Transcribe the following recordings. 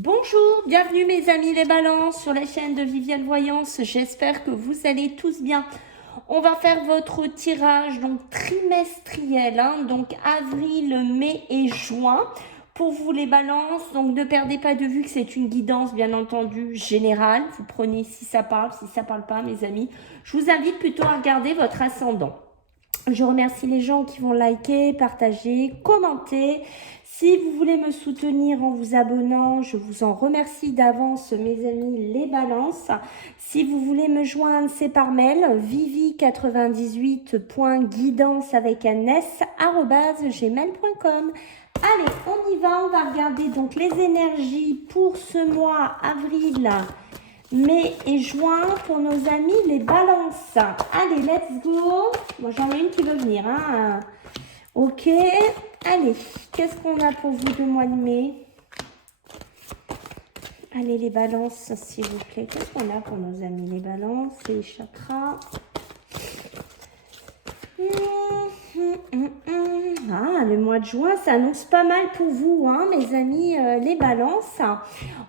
Bonjour, bienvenue mes amis les balances sur la chaîne de Viviane Voyance. J'espère que vous allez tous bien. On va faire votre tirage donc trimestriel, donc avril, mai et juin. Pour vous les balances, donc ne perdez pas de vue que c'est une guidance bien entendu générale. Vous prenez si ça parle, si ça parle pas mes amis. Je vous invite plutôt à regarder votre ascendant. Je remercie les gens qui vont liker, partager, commenter. Si vous voulez me soutenir en vous abonnant, je vous en remercie d'avance, mes amis, les balances. Si vous voulez me joindre, c'est par mail, vivi98.guidance avec un s, @gmail.com. Allez, on y va, on va regarder donc les énergies pour ce mois, avril, mai et juin pour nos amis les balances. Allez, let's go. Moi, j'en ai une qui veut venir. Ok. Allez, qu'est-ce qu'on a pour vous de mois de mai? Allez, les balances, s'il vous plaît. Qu'est-ce qu'on a pour nos amis les balances et les chakras? Le mois de juin s'annonce pas mal pour vous, mes amis, les balances.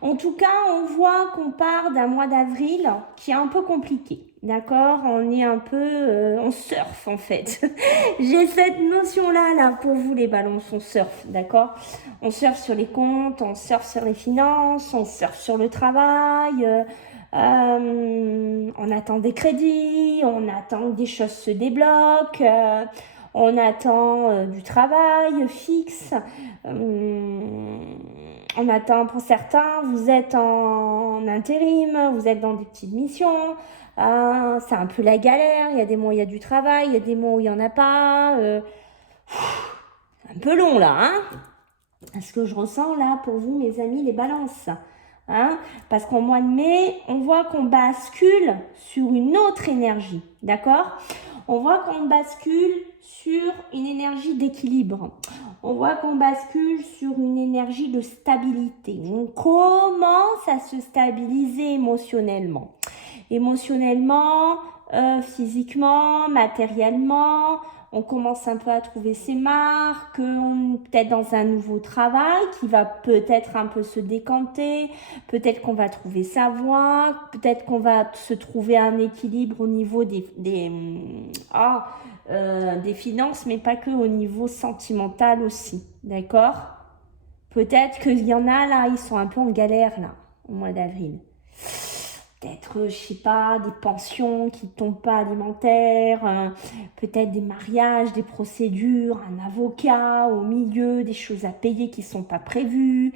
En tout cas, on voit qu'on part d'un mois d'avril qui est un peu compliqué. D'accord? On est un peu... on surfe en fait. J'ai cette notion-là là, pour vous les balances. On surfe, d'accord? On surfe sur les comptes, on surfe sur les finances, on surfe sur le travail. On attend des crédits, on attend que des choses se débloquent, on attend du travail fixe, on attend pour certains, vous êtes en intérim, vous êtes dans des petites missions, c'est un peu la galère, il y a des mois où il y a du travail, il y a des mois où il n'y en a pas, un peu long là, ce que je ressens là pour vous mes amis les balances. Parce qu'en mois de mai, on voit qu'on bascule sur une autre énergie, d'accord? On voit qu'on bascule sur une énergie d'équilibre. On voit qu'on bascule sur une énergie de stabilité. On commence à se stabiliser émotionnellement. Émotionnellement, physiquement, matériellement. On commence un peu à trouver ses marques, peut-être dans un nouveau travail qui va peut-être un peu se décanter, peut-être qu'on va trouver sa voie, peut-être qu'on va se trouver un équilibre au niveau des finances, mais pas que au niveau sentimental aussi, d'accord? Peut-être qu'il y en a là, ils sont un peu en galère là, au mois d'avril. Peut-être, je sais pas, des pensions qui ne tombent pas alimentaires, peut-être des mariages, des procédures, un avocat au milieu, des choses à payer qui ne sont pas prévues.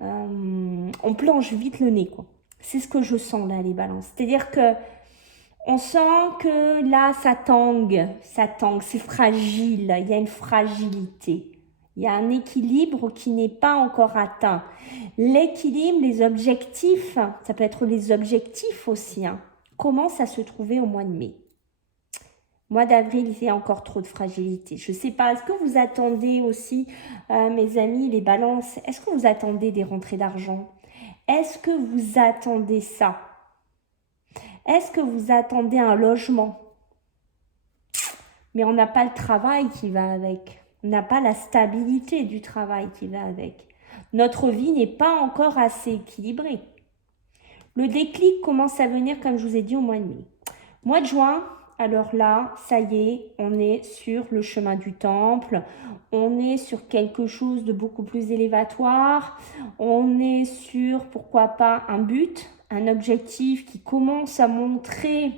On plonge vite le nez, quoi. C'est ce que je sens là, les balances. C'est-à-dire que on sent que là, ça tangue, c'est fragile, il y a une fragilité. Il y a un équilibre qui n'est pas encore atteint. L'équilibre, les objectifs, ça peut être les objectifs aussi, commencent à se trouver au mois de mai. Mois d'avril, il y a encore trop de fragilité. Je ne sais pas, est-ce que vous attendez aussi, mes amis, les balances, est-ce que vous attendez des rentrées d'argent? Est-ce que vous attendez ça? Est-ce que vous attendez un logement? Mais on n'a pas le travail qui va avec. On n'a pas la stabilité du travail qui va avec. Notre vie n'est pas encore assez équilibrée. Le déclic commence à venir, comme je vous ai dit, au mois de mai. Mois de juin, alors là, ça y est, on est sur le chemin du temple. On est sur quelque chose de beaucoup plus élévatoire. On est sur, pourquoi pas, un but, un objectif qui commence à montrer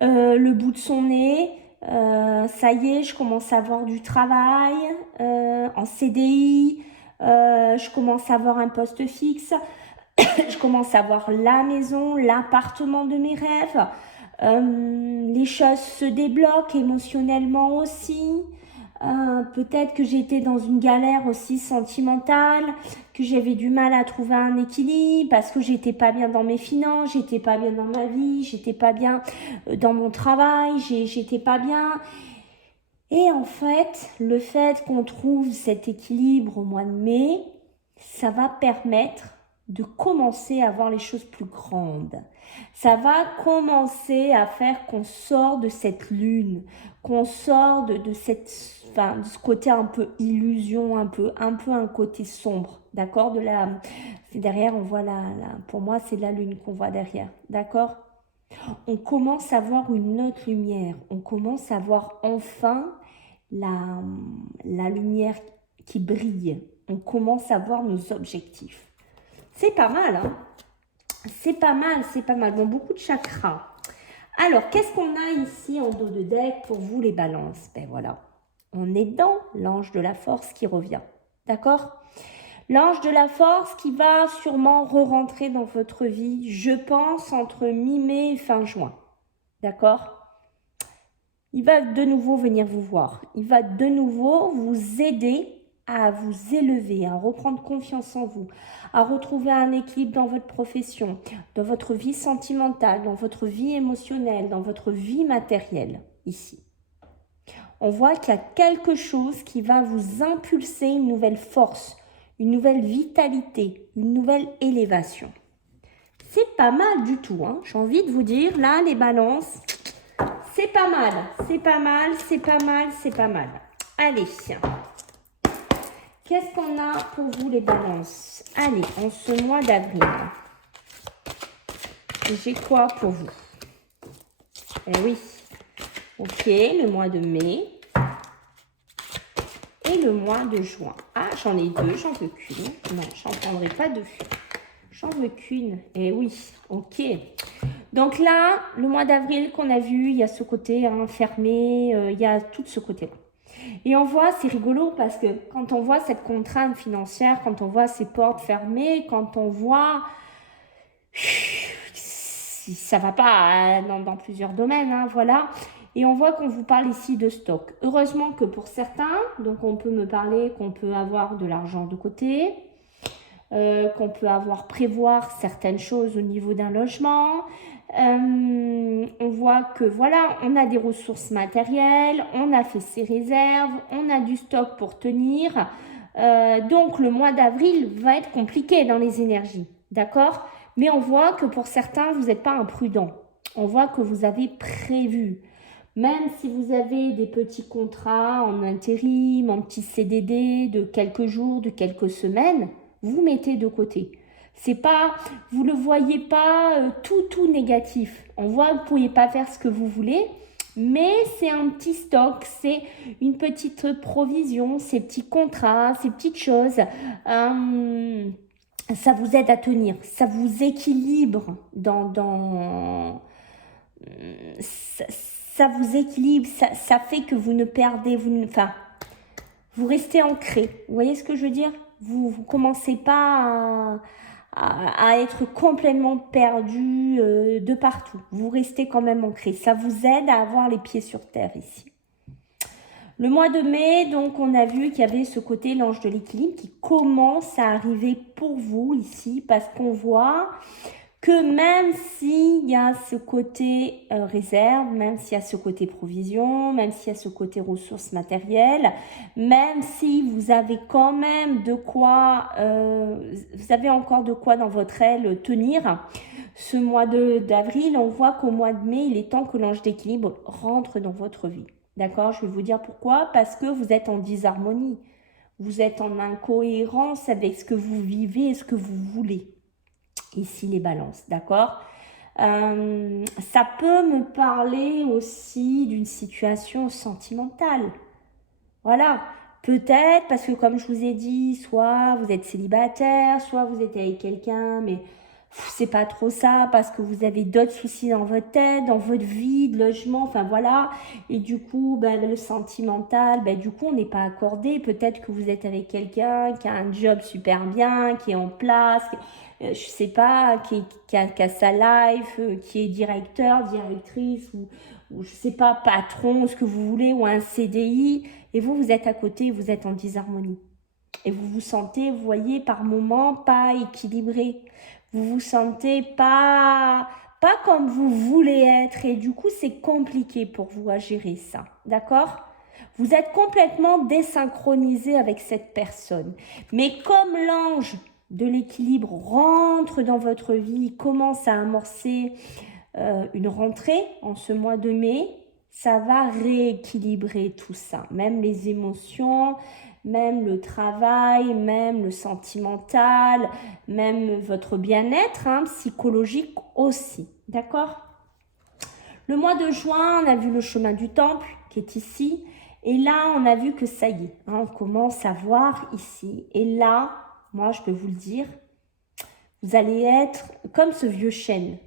le bout de son nez. Ça y est, je commence à avoir du travail en CDI, je commence à avoir un poste fixe, je commence à avoir la maison, l'appartement de mes rêves. Les choses se débloquent émotionnellement aussi. Peut-être que j'étais dans une galère aussi sentimentale, que j'avais du mal à trouver un équilibre parce que j'étais pas bien dans mes finances, j'étais pas bien dans ma vie, j'étais pas bien dans mon travail, j'étais pas bien. Et en fait, le fait qu'on trouve cet équilibre au mois de mai, ça va permettre de commencer à voir les choses plus grandes. Ça va commencer à faire qu'on sort de cette lune, qu'on sort de ce côté un peu illusion, un peu un côté sombre, d'accord, Et derrière, on voit pour moi, c'est la lune qu'on voit derrière. D'accord? On commence à voir une autre lumière. On commence à voir enfin la lumière qui brille. On commence à voir nos objectifs. C'est pas mal, hein? C'est pas mal, c'est pas mal. Bon, beaucoup de chakras. Alors, qu'est-ce qu'on a ici en dos de deck pour vous, les balances? Ben voilà, on est dans l'ange de la force qui revient. D'accord? L'ange de la force qui va sûrement re-rentrer dans votre vie, je pense, entre mi-mai et fin juin. D'accord? Il va de nouveau venir vous voir. Il va de nouveau vous aider à vous élever, à reprendre confiance en vous, à retrouver un équilibre dans votre profession, dans votre vie sentimentale, dans votre vie émotionnelle, dans votre vie matérielle, ici. On voit qu'il y a quelque chose qui va vous impulser une nouvelle force, une nouvelle vitalité, une nouvelle élévation. C'est pas mal du tout, hein. J'ai envie de vous dire, là, les balances, c'est pas mal, c'est pas mal, c'est pas mal, c'est pas mal. Allez, qu'est-ce qu'on a pour vous, les balances? Allez, en ce mois d'avril, j'ai quoi pour vous? Eh oui, ok, le mois de mai et le mois de juin. Ah, j'en ai deux, j'en veux qu'une. Non, j'en prendrai pas deux. J'en veux qu'une. Eh oui, ok. Donc là, le mois d'avril qu'on a vu, il y a ce côté fermé, il y a tout ce côté-là. Et on voit, c'est rigolo parce que quand on voit cette contrainte financière, quand on voit ces portes fermées, quand on voit... Ça va pas dans plusieurs domaines, hein, voilà. Et on voit qu'on vous parle ici de stock. Heureusement que pour certains, donc on peut me parler qu'on peut avoir de l'argent de côté, qu'on peut prévoir certaines choses au niveau d'un logement. On voit que voilà, on a des ressources matérielles, on a fait ses réserves, on a du stock pour tenir. Donc le mois d'avril va être compliqué dans les énergies, d'accord? Mais on voit que pour certains, vous n'êtes pas imprudent. On voit que vous avez prévu. Même si vous avez des petits contrats en intérim, en petit CDD de quelques jours, de quelques semaines, vous mettez de côté. C'est pas, vous ne le voyez pas tout négatif. On voit que vous ne pouvez pas faire ce que vous voulez, mais c'est un petit stock, c'est une petite provision, ces petits contrats, ces petites choses. Ça vous aide à tenir, ça vous équilibre ça vous équilibre, ça fait que vous ne perdez, vous restez ancré. Vous voyez ce que je veux dire? Vous commencez pas à être complètement perdu de partout. Vous restez quand même ancré. Ça vous aide à avoir les pieds sur terre ici. Le mois de mai, donc, on a vu qu'il y avait ce côté, l'ange de l'équilibre, qui commence à arriver pour vous ici, parce qu'on voit que même s'il y a ce côté réserve, même s'il y a ce côté provision, même s'il y a ce côté ressources matérielles, même si vous avez quand même de quoi, vous avez encore de quoi dans votre aile tenir, ce mois d'avril, on voit qu'au mois de mai, il est temps que l'ange d'équilibre rentre dans votre vie. D'accord? Je vais vous dire pourquoi. Parce que vous êtes en disharmonie. Vous êtes en incohérence avec ce que vous vivez et ce que vous voulez. Ici, les balances. D'accord? Ça peut me parler aussi d'une situation sentimentale. Voilà. Peut-être parce que comme je vous ai dit, soit vous êtes célibataire, soit vous êtes avec quelqu'un, mais c'est pas trop ça parce que vous avez d'autres soucis dans votre tête, dans votre vie, de logement, enfin voilà. Et du coup, le sentimental, du coup, on n'est pas accordé. Peut-être que vous êtes avec quelqu'un qui a un job super bien, qui est en place, je sais pas, qui a sa life, qui est directeur, directrice ou je sais pas, patron, ce que vous voulez, ou un CDI. Et vous êtes à côté, vous êtes en disharmonie. Et vous vous sentez, vous voyez, par moments, pas équilibré. Vous vous sentez pas comme vous voulez être. Et du coup, c'est compliqué pour vous à gérer ça. D'accord? Vous êtes complètement désynchronisé avec cette personne. Mais comme l'ange de l'équilibre rentre dans votre vie, commence à amorcer une rentrée en ce mois de mai, ça va rééquilibrer tout ça. Même les émotions, même le travail, même le sentimental, même votre bien-être psychologique aussi. D'accord? Le mois de juin, on a vu le chemin du temple qui est ici. Et là, on a vu que ça y est, on commence à voir ici. Et là, moi, je peux vous le dire, vous allez être comme ce vieux chêne.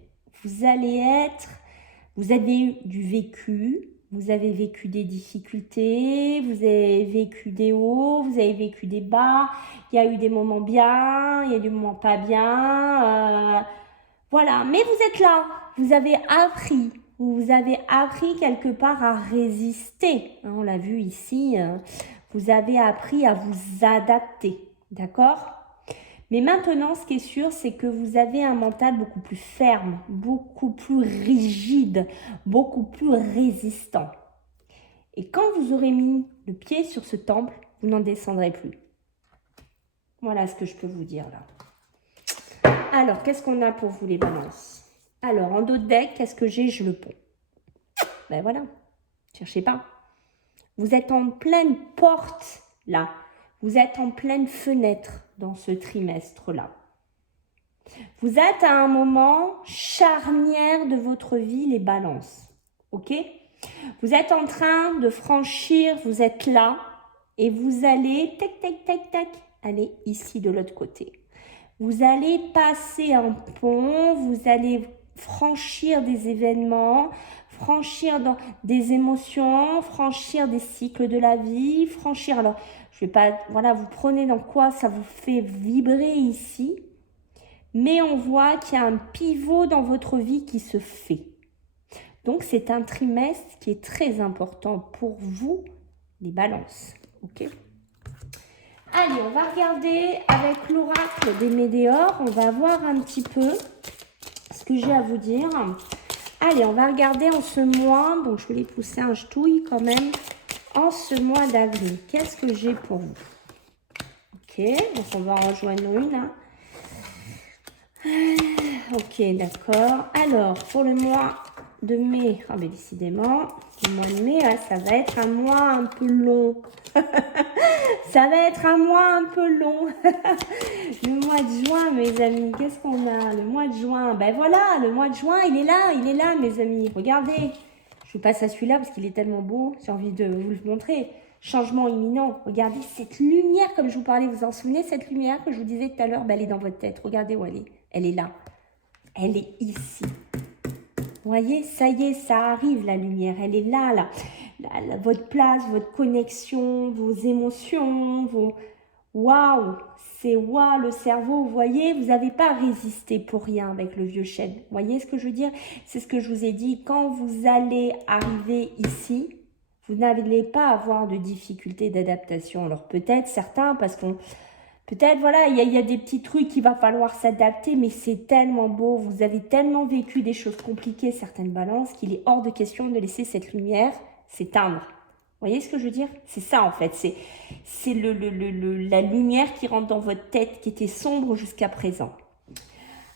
Vous avez eu du vécu, vous avez vécu des difficultés, vous avez vécu des hauts, vous avez vécu des bas. Il y a eu des moments bien, il y a des moments pas bien. Voilà, mais vous êtes là, vous avez appris. Vous avez appris quelque part à résister. On l'a vu ici, vous avez appris à vous adapter. D'accord? Mais maintenant, ce qui est sûr, c'est que vous avez un mental beaucoup plus ferme, beaucoup plus rigide, beaucoup plus résistant. Et quand vous aurez mis le pied sur ce temple, vous n'en descendrez plus. Voilà ce que je peux vous dire là. Alors, qu'est-ce qu'on a pour vous les balances? Alors, en dos de deck, qu'est-ce que j'ai? Je le pont. Ben voilà, cherchez pas. Vous êtes en pleine porte là. Vous êtes en pleine fenêtre dans ce trimestre-là. Vous êtes à un moment charnière de votre vie, les balances. Ok? Vous êtes en train de franchir, vous êtes là et vous allez, tac, tac, tac, tac, aller ici de l'autre côté. Vous allez passer un pont, vous allez franchir des événements, franchir des émotions, franchir des cycles de la vie, franchir... Alors, je vais pas... Voilà, vous prenez dans quoi ça vous fait vibrer ici. Mais on voit qu'il y a un pivot dans votre vie qui se fait. Donc, c'est un trimestre qui est très important pour vous, les balances. Ok ? Allez, on va regarder avec l'oracle des météores. On va voir un petit peu ce que j'ai à vous dire. Allez, on va regarder en ce mois. Bon, je vais les pousser un ch'touille quand même. En ce mois d'avril, qu'est-ce que j'ai pour vous? Ok, donc on va en rejoindre une. Ok, d'accord. Alors, pour le mois de mai, ah ben décidément, le mois de mai, ça va être un mois un peu long. Ça va être un mois un peu long. Le mois de juin, mes amis, qu'est-ce qu'on a? Le mois de juin, ben voilà, le mois de juin, il est là, mes amis. Regardez, je passe à celui-là parce qu'il est tellement beau, j'ai envie de vous le montrer. Changement imminent. Regardez cette lumière, comme je vous parlais, vous en souvenez, cette lumière que je vous disais tout à l'heure, ben, elle est dans votre tête. Regardez où elle est. Elle est là. Elle est ici. Vous voyez, ça y est, ça arrive, la lumière. Elle est là. Votre place, votre connexion, vos émotions, vos... Waouh, c'est waouh, le cerveau, vous voyez, vous n'avez pas résisté pour rien avec le vieux chêne. Vous voyez ce que je veux dire? C'est ce que je vous ai dit. Quand vous allez arriver ici, vous n'allez pas avoir de difficultés d'adaptation. Alors peut-être certains, parce qu'on... Peut-être, voilà, il y a des petits trucs qu'il va falloir s'adapter, mais c'est tellement beau. Vous avez tellement vécu des choses compliquées, certaines balances, qu'il est hors de question de laisser cette lumière s'éteindre. Vous voyez ce que je veux dire? C'est ça, en fait. C'est la lumière qui rentre dans votre tête, qui était sombre jusqu'à présent.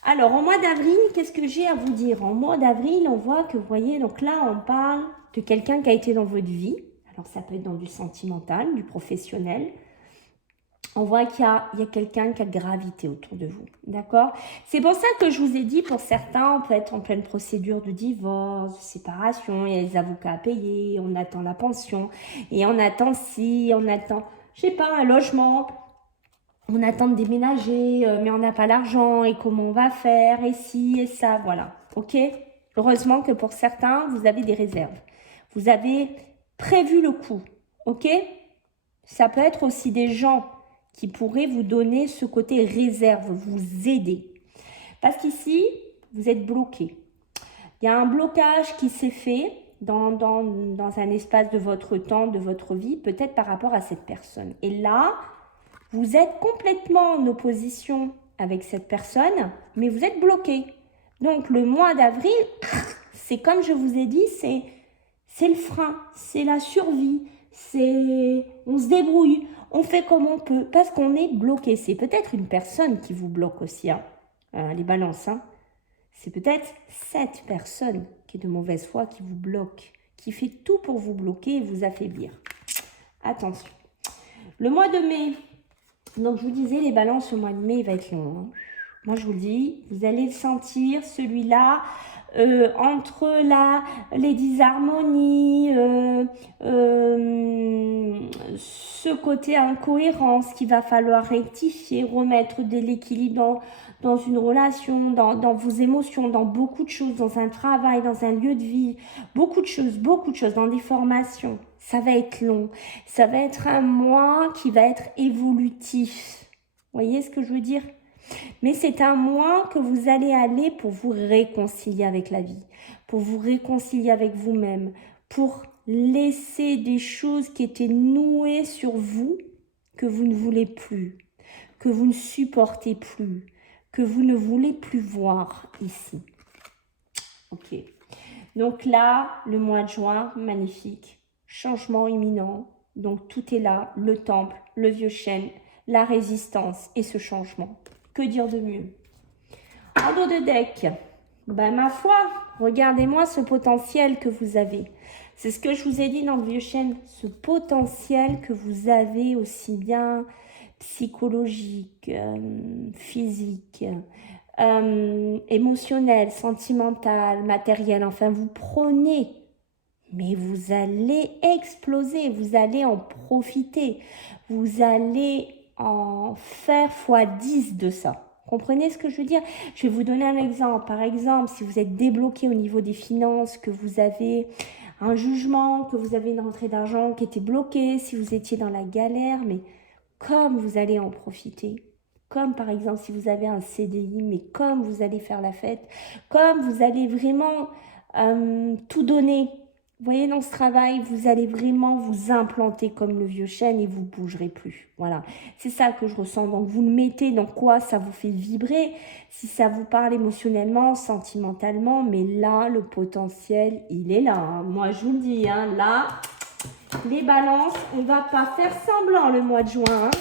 Alors, en mois d'avril, qu'est-ce que j'ai à vous dire? En mois d'avril, on voit que, vous voyez, donc là, on parle de quelqu'un qui a été dans votre vie. Alors, ça peut être dans du sentimental, du professionnel. On voit qu'il y a quelqu'un qui a gravité autour de vous, d'accord? C'est pour ça que je vous ai dit, pour certains, on peut être en pleine procédure de divorce, de séparation, il y a les avocats à payer, on attend la pension, et on attend on attend, je sais pas, un logement, on attend de déménager, mais on n'a pas l'argent, et comment on va faire, et ci, et ça, voilà, ok? Heureusement que pour certains, vous avez des réserves. Vous avez prévu le coup, ok? Ça peut être aussi des gens qui pourrait vous donner ce côté réserve, vous aider. Parce qu'ici, vous êtes bloqué. Il y a un blocage qui s'est fait dans un espace de votre temps, de votre vie, peut-être par rapport à cette personne. Et là, vous êtes complètement en opposition avec cette personne, mais vous êtes bloqué. Donc, le mois d'avril, c'est comme je vous ai dit, c'est le frein, c'est la survie, on se débrouille. On fait comme on peut parce qu'on est bloqué. C'est peut-être une personne qui vous bloque aussi, les balances. C'est peut-être cette personne qui est de mauvaise foi qui vous bloque, qui fait tout pour vous bloquer et vous affaiblir. Attention. Le mois de mai, donc je vous disais, les balances, le mois de mai, il va être long. Hein. Moi, je vous le dis, vous allez le sentir, celui-là, entre les disharmonies, ce côté incohérence qu'il va falloir rectifier, remettre de l'équilibre dans une relation, dans vos émotions, dans beaucoup de choses, dans un travail, dans un lieu de vie, beaucoup de choses, dans des formations. Ça va être long. Ça va être un mois qui va être évolutif. Vous voyez ce que je veux dire? Mais c'est un mois que vous allez aller pour vous réconcilier avec la vie, pour vous réconcilier avec vous-même, pour laisser des choses qui étaient nouées sur vous, que vous ne voulez plus, que vous ne supportez plus, que vous ne voulez plus voir ici. Ok. Donc là, le mois de juin, magnifique. Changement imminent. Donc tout est là, le temple, le vieux chêne, la résistance et ce changement. Que dire de mieux? En dos de deck, ben ma foi, regardez-moi ce potentiel que vous avez. C'est ce que je vous ai dit dans le vieux chêne, ce potentiel que vous avez aussi bien psychologique, physique, émotionnel, sentimental, matériel. Enfin, vous prenez, mais vous allez exploser, vous allez en profiter, vous allez en faire x10 de ça. Comprenez ce que je veux dire? Je vais vous donner un exemple. Par exemple, si vous êtes débloqué au niveau des finances, que vous avez un jugement, que vous avez une rentrée d'argent qui était bloquée, si vous étiez dans la galère, mais comme vous allez en profiter, comme par exemple si vous avez un CDI, mais comme vous allez faire la fête, comme vous allez vraiment tout donner. Vous voyez, dans ce travail, vous allez vraiment vous implanter comme le vieux chêne et vous ne bougerez plus. Voilà, c'est ça que je ressens. Donc, vous le mettez dans quoi ça vous fait vibrer, si ça vous parle émotionnellement, sentimentalement. Mais là, le potentiel, il est là. Hein. Moi, je vous le dis, hein, là, les balances, on ne va pas faire semblant le mois de juin. Hein.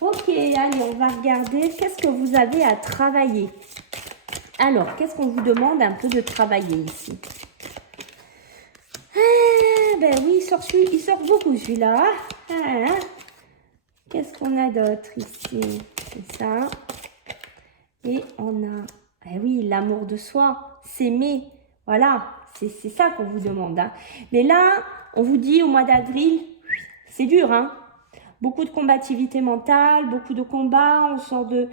Ok, allez, on va regarder qu'est-ce que vous avez à travailler. Alors, qu'est-ce qu'on vous demande un peu de travailler ici? Ben oui, il sort beaucoup celui-là. Ah, qu'est-ce qu'on a d'autre ici? C'est ça. Et on a, oui, l'amour de soi, s'aimer. Voilà, c'est ça qu'on vous demande. Hein. Mais là, on vous dit au mois d'avril, c'est dur. Hein. Beaucoup de combativité mentale, beaucoup de combats. On sort de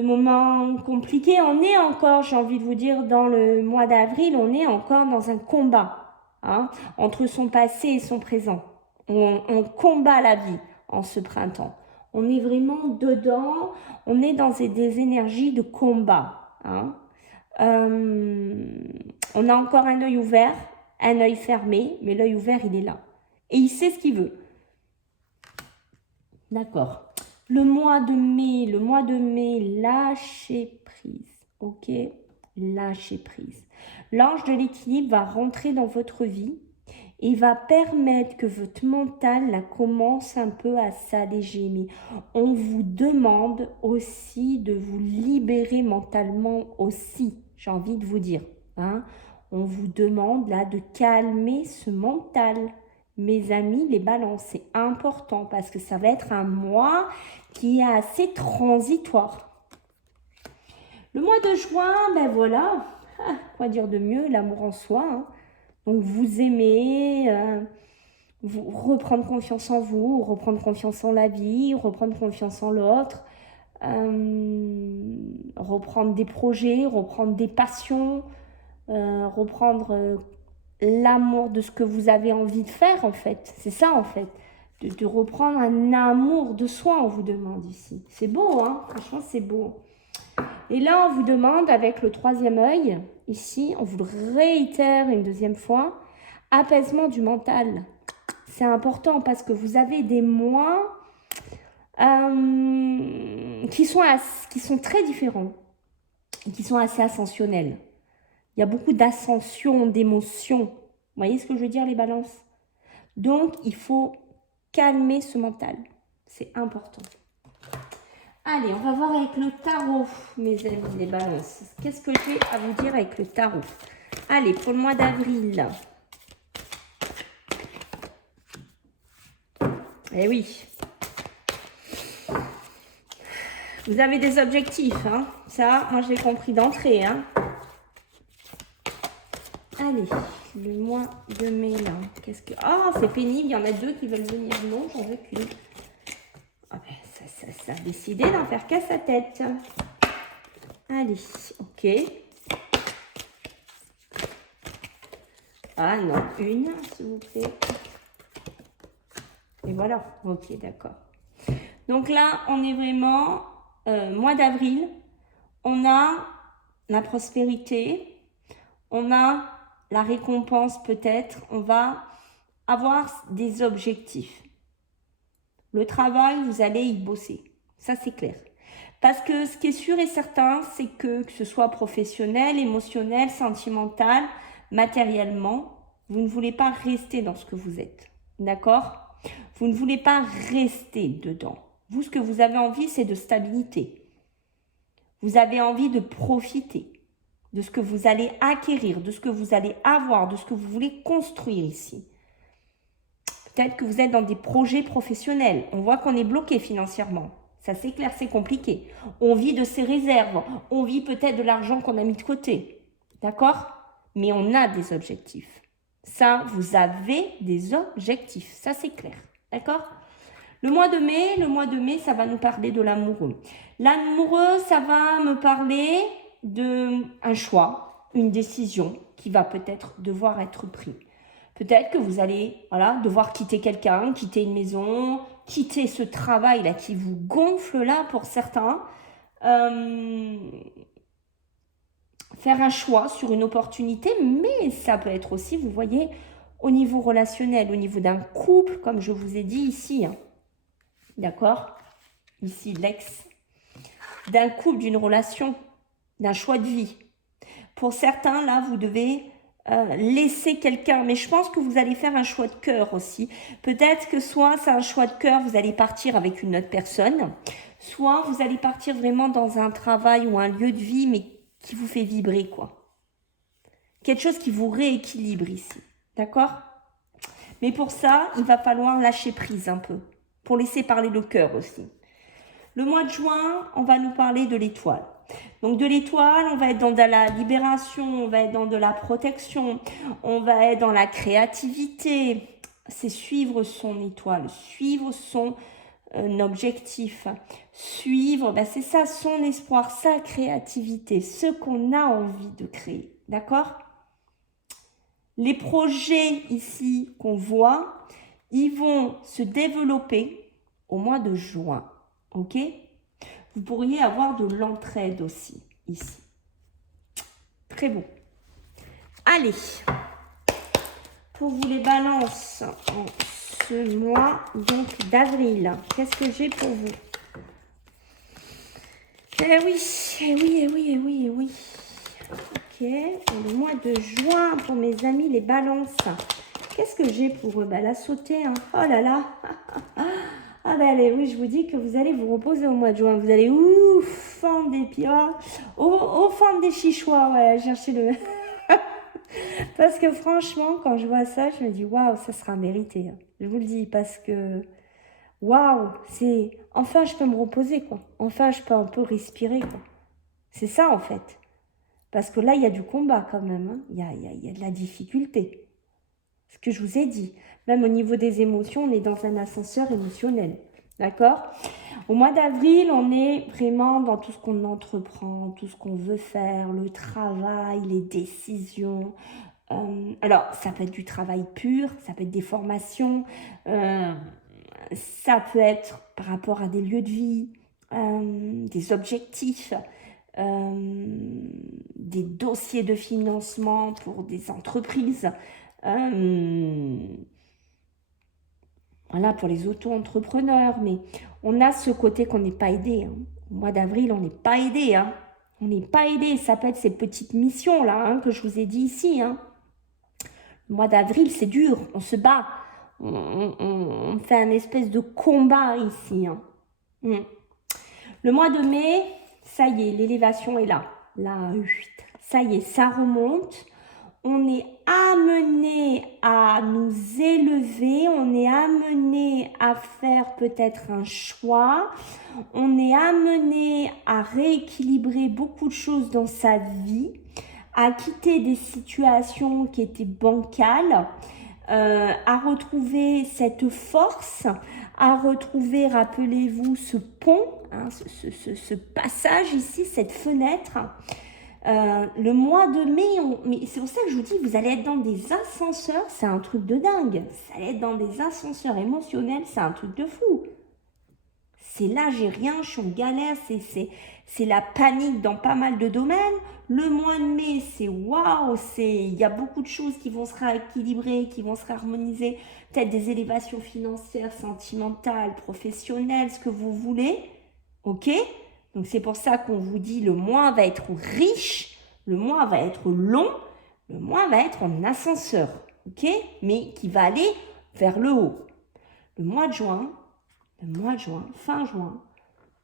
moments compliqués. On est encore, j'ai envie de vous dire, dans le mois d'avril, on est encore dans un combat. Hein, entre son passé et son présent. On combat la vie en ce printemps. On est vraiment dedans, on est dans des énergies de combat. Hein. On a encore un œil ouvert, un œil fermé, mais l'œil ouvert, il est là. Et il sait ce qu'il veut. D'accord. Le mois de mai, lâchez prise. Ok? Lâchez prise. L'ange de l'équilibre va rentrer dans votre vie et va permettre que votre mental la commence un peu à s'alléger. Mais on vous demande aussi de vous libérer mentalement aussi, j'ai envie de vous dire. Hein. On vous demande là de calmer ce mental. Mes amis, les balances, c'est important parce que ça va être un mois qui est assez transitoire. Le mois de juin, ben voilà, quoi dire de mieux, l'amour en soi. Hein. Donc vous aimez, vous reprendre confiance en vous, reprendre confiance en la vie, reprendre confiance en l'autre, reprendre des projets, reprendre des passions, reprendre l'amour de ce que vous avez envie de faire en fait. C'est ça en fait, de reprendre un amour de soi, on vous demande ici. C'est beau, hein, franchement c'est beau. Et là, on vous demande, avec le troisième œil, ici, on vous le réitère une deuxième fois, apaisement du mental. C'est important parce que vous avez des mois qui sont très différents et qui sont assez ascensionnels. Il y a beaucoup d'ascension, d'émotions. Vous voyez ce que je veux dire, les balances? Donc, il faut calmer ce mental. C'est important. Allez, on va voir avec le tarot, mes amis, les balances. Qu'est-ce que j'ai à vous dire avec le tarot? Allez, pour le mois d'avril. Eh oui, Vous avez des objectifs, hein. Ça, moi, je l'ai compris d'entrée, hein. Allez, le mois de mai, là. Qu'est-ce que... Oh, c'est pénible. Il y en a 2 qui veulent venir. Non, j'en veux qu'une. Ah ben, ça a décidé d'en faire qu'à sa tête. Allez, ok. Ah non, une, s'il vous plaît. Et voilà, ok, d'accord. Donc là, on est vraiment mois d'avril. On a la prospérité, on a la récompense peut-être, on va avoir des objectifs. Le travail, vous allez y bosser, ça c'est clair. Parce que ce qui est sûr et certain, c'est que ce soit professionnel, émotionnel, sentimental, matériellement, vous ne voulez pas rester dans ce que vous êtes. D'accord? Vous ne voulez pas rester dedans. Vous, ce que vous avez envie, c'est de stabilité. Vous avez envie de profiter de ce que vous allez acquérir, de ce que vous allez avoir, de ce que vous voulez construire ici. Peut-être que vous êtes dans des projets professionnels. On voit qu'on est bloqué financièrement. Ça, c'est clair, c'est compliqué. On vit de ses réserves. On vit peut-être de l'argent qu'on a mis de côté. D'accord? Mais on a des objectifs. Ça, vous avez des objectifs. Ça, c'est clair. D'accord? Le mois de mai, ça va nous parler de l'amoureux. L'amoureux, ça va me parler d'un choix, une décision qui va peut-être devoir être prise. Peut-être que vous allez devoir quitter quelqu'un, quitter une maison, quitter ce travail-là qui vous gonfle là pour certains. Faire un choix sur une opportunité, mais ça peut être aussi, vous voyez, au niveau relationnel, au niveau d'un couple, comme je vous ai dit ici. Hein. D'accord? Ici, l'ex. D'un couple, d'une relation, d'un choix de vie. Pour certains, là, vous devez laisser quelqu'un. Mais je pense que vous allez faire un choix de cœur aussi. Peut-être que soit c'est un choix de cœur, vous allez partir avec une autre personne. Soit vous allez partir vraiment dans un travail ou un lieu de vie, mais qui vous fait vibrer, quoi. Quelque chose qui vous rééquilibre ici. D'accord? Mais pour ça, il va falloir lâcher prise un peu. Pour laisser parler le cœur aussi. Le mois de juin, on va nous parler de l'étoile. Donc de l'étoile, on va être dans de la libération, on va être dans de la protection, on va être dans la créativité. C'est suivre son étoile, suivre son objectif, suivre, c'est ça, son espoir, sa créativité, ce qu'on a envie de créer. D'accord? Les projets ici qu'on voit, ils vont se développer au mois de juin. Ok? Vous pourriez avoir de l'entraide aussi, ici. Très bon. Allez, pour vous les balances en ce mois donc d'avril, qu'est-ce que j'ai pour vous? Eh oui, eh oui, eh oui, eh oui, eh oui. Ok, et le mois de juin pour mes amis les balances. Qu'est-ce que j'ai pour eux? La sauter, hein. Oh là là. Ah allez, oui, je vous dis que vous allez vous reposer au mois de juin. Vous allez fendre des pieds, fendre des chichois, voilà, chercher le... Parce que franchement, quand je vois ça, je me dis, waouh, ça sera mérité. Hein. Je vous le dis, parce que, waouh, c'est... Enfin, je peux me reposer, quoi. Enfin, je peux un peu respirer, quoi. C'est ça, en fait. Parce que là, il y a du combat, quand même. Hein. Il y a de la difficulté. Ce que je vous ai dit. Même au niveau des émotions, on est dans un ascenseur émotionnel. D'accord? Au mois d'avril, on est vraiment dans tout ce qu'on entreprend, tout ce qu'on veut faire, le travail, les décisions. Alors, ça peut être du travail pur, ça peut être des formations, ça peut être par rapport à des lieux de vie, des objectifs, des dossiers de financement pour des entreprises. Voilà, pour les auto-entrepreneurs, mais on a ce côté qu'on n'est pas aidé. Hein. Au mois d'avril, on n'est pas aidé. Hein. On n'est pas aidé. Ça peut être ces petites missions-là que je vous ai dit ici. Hein. Le mois d'avril, c'est dur. On se bat. On fait un espèce de combat ici. Hein. Le mois de mai, ça y est, l'élévation est là. Là, ça y est, ça remonte. on est amené à nous élever, on est amené à faire peut-être un choix, on est amené à rééquilibrer beaucoup de choses dans sa vie, à quitter des situations qui étaient bancales, à retrouver cette force, à retrouver, rappelez-vous, ce pont, hein, ce passage ici, cette fenêtre. Le mois de mai, mais c'est pour ça que je vous dis, vous allez être dans des ascenseurs, c'est un truc de dingue. Vous allez être dans des ascenseurs émotionnels, c'est un truc de fou. C'est là, j'ai rien, je suis en galère, c'est la panique dans pas mal de domaines. Le mois de mai, c'est waouh, il y a beaucoup de choses qui vont se rééquilibrer, qui vont se réharmoniser. Peut-être des élévations financières, sentimentales, professionnelles, ce que vous voulez. Ok ? Donc c'est pour ça qu'on vous dit le mois va être riche, le mois va être long, le mois va être en ascenseur, ok? Mais qui va aller vers le haut. Le mois de juin, fin juin,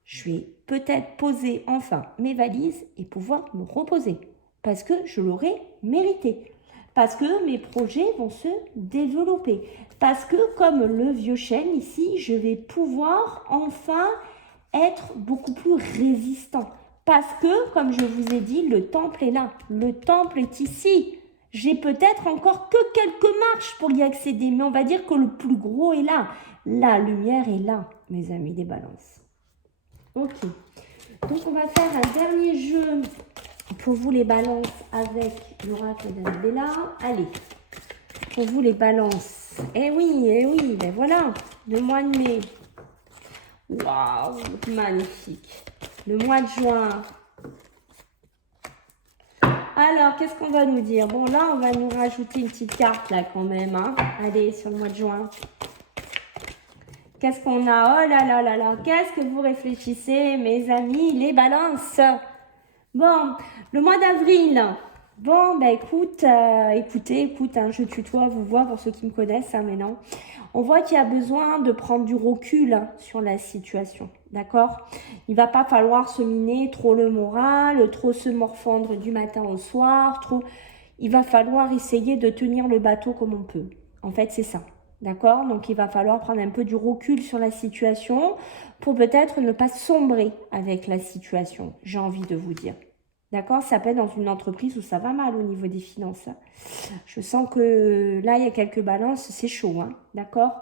je vais peut-être poser enfin mes valises et pouvoir me reposer parce que je l'aurai mérité. Parce que mes projets vont se développer. Parce que comme le vieux chêne ici, je vais pouvoir enfin être beaucoup plus résistant. Parce que, comme je vous ai dit, le temple est là. Le temple est ici. J'ai peut-être encore que quelques marches pour y accéder, mais on va dire que le plus gros est là. La lumière est là, mes amis des balances. Ok. Donc, on va faire un dernier jeu pour vous les balances avec l'oracle d'Annabella. Allez, pour vous les balances. Eh oui, ben voilà, le mois de mai. Waouh, magnifique. Le mois de juin. Alors, qu'est-ce qu'on va nous dire? Bon, là, on va nous rajouter une petite carte, là, quand même. Hein. Allez, sur le mois de juin. Qu'est-ce qu'on a? Oh là là là là. Qu'est-ce que vous réfléchissez, mes amis, les balances? Bon, le mois d'avril. Bon, ben écoute, hein, je tutoie, vous voyez, pour ceux qui me connaissent, hein, mais non. On voit qu'il y a besoin de prendre du recul hein, sur la situation, d'accord? Il va pas falloir se miner trop le moral, trop se morfondre du matin au soir, trop... Il va falloir essayer de tenir le bateau comme on peut. En fait, c'est ça, d'accord? Donc, il va falloir prendre un peu du recul sur la situation pour peut-être ne pas sombrer avec la situation, j'ai envie de vous dire. D'accord? Ça peut être dans une entreprise où ça va mal au niveau des finances. Je sens que là, il y a quelques balances, c'est chaud. Hein? D'accord?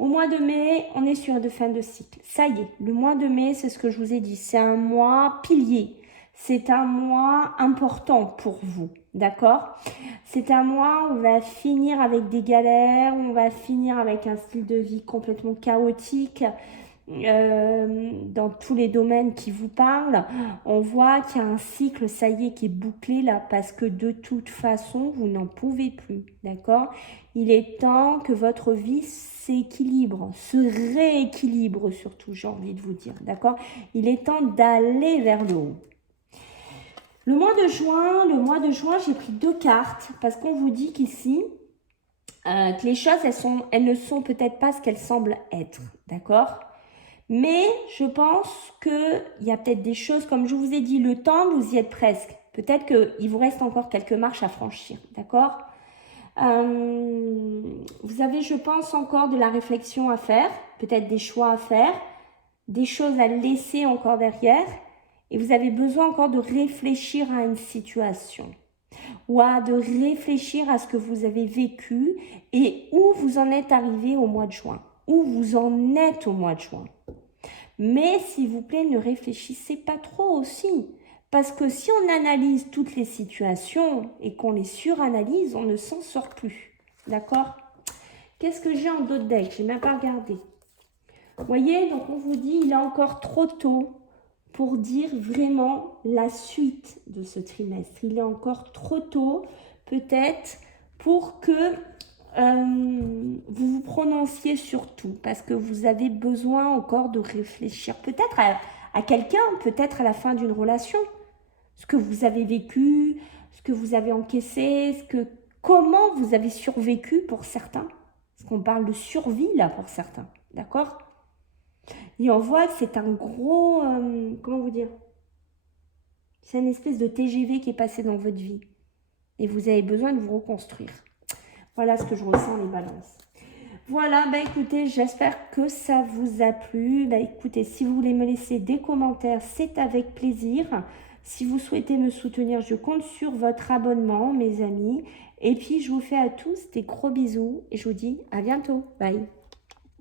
Au mois de mai, on est sur de fin de cycle. Ça y est, le mois de mai, c'est ce que je vous ai dit. C'est un mois pilier. C'est un mois important pour vous. D'accord? C'est un mois où on va finir avec des galères, on va finir avec un style de vie complètement chaotique. Dans tous les domaines qui vous parlent, on voit qu'il y a un cycle, ça y est, qui est bouclé là, parce que de toute façon, vous n'en pouvez plus, d'accord? Il est temps que votre vie s'équilibre, se rééquilibre surtout, j'ai envie de vous dire, d'accord? Il est temps d'aller vers le haut. Le mois de juin, j'ai pris 2 cartes, parce qu'on vous dit qu'ici, que les choses, elles ne sont peut-être pas ce qu'elles semblent être, d'accord? Mais je pense qu'il y a peut-être des choses, comme je vous ai dit, le temps, vous y êtes presque. Peut-être qu'il vous reste encore quelques marches à franchir, d'accord? Vous avez, je pense, encore de la réflexion à faire, peut-être des choix à faire, des choses à laisser encore derrière. Et vous avez besoin encore de réfléchir à une situation ou de réfléchir à ce que vous avez vécu et où vous en êtes arrivé au mois de juin, où vous en êtes au mois de juin. Mais s'il vous plaît, ne réfléchissez pas trop aussi. Parce que si on analyse toutes les situations et qu'on les suranalyse, on ne s'en sort plus. D'accord? Qu'est-ce que j'ai en d'autres decks? Je n'ai même pas regardé. Vous voyez, donc on vous dit, il est encore trop tôt pour dire vraiment la suite de ce trimestre. Il est encore trop tôt, peut-être, pour que vous vous prononciez sur tout, parce que vous avez besoin encore de réfléchir peut-être à quelqu'un, peut-être à la fin d'une relation, ce que vous avez vécu, ce que vous avez encaissé, comment vous avez survécu pour certains, parce qu'on parle de survie là pour certains, d'accord? Et on voit que c'est un gros, comment vous dire, c'est une espèce de TGV qui est passé dans votre vie. et vous avez besoin de vous reconstruire. Voilà ce que je ressens, les balances. Voilà, bah écoutez, j'espère que ça vous a plu. Bah écoutez, si vous voulez me laisser des commentaires, c'est avec plaisir. Si vous souhaitez me soutenir, je compte sur votre abonnement, mes amis. Et puis, je vous fais à tous des gros bisous et je vous dis à bientôt. Bye.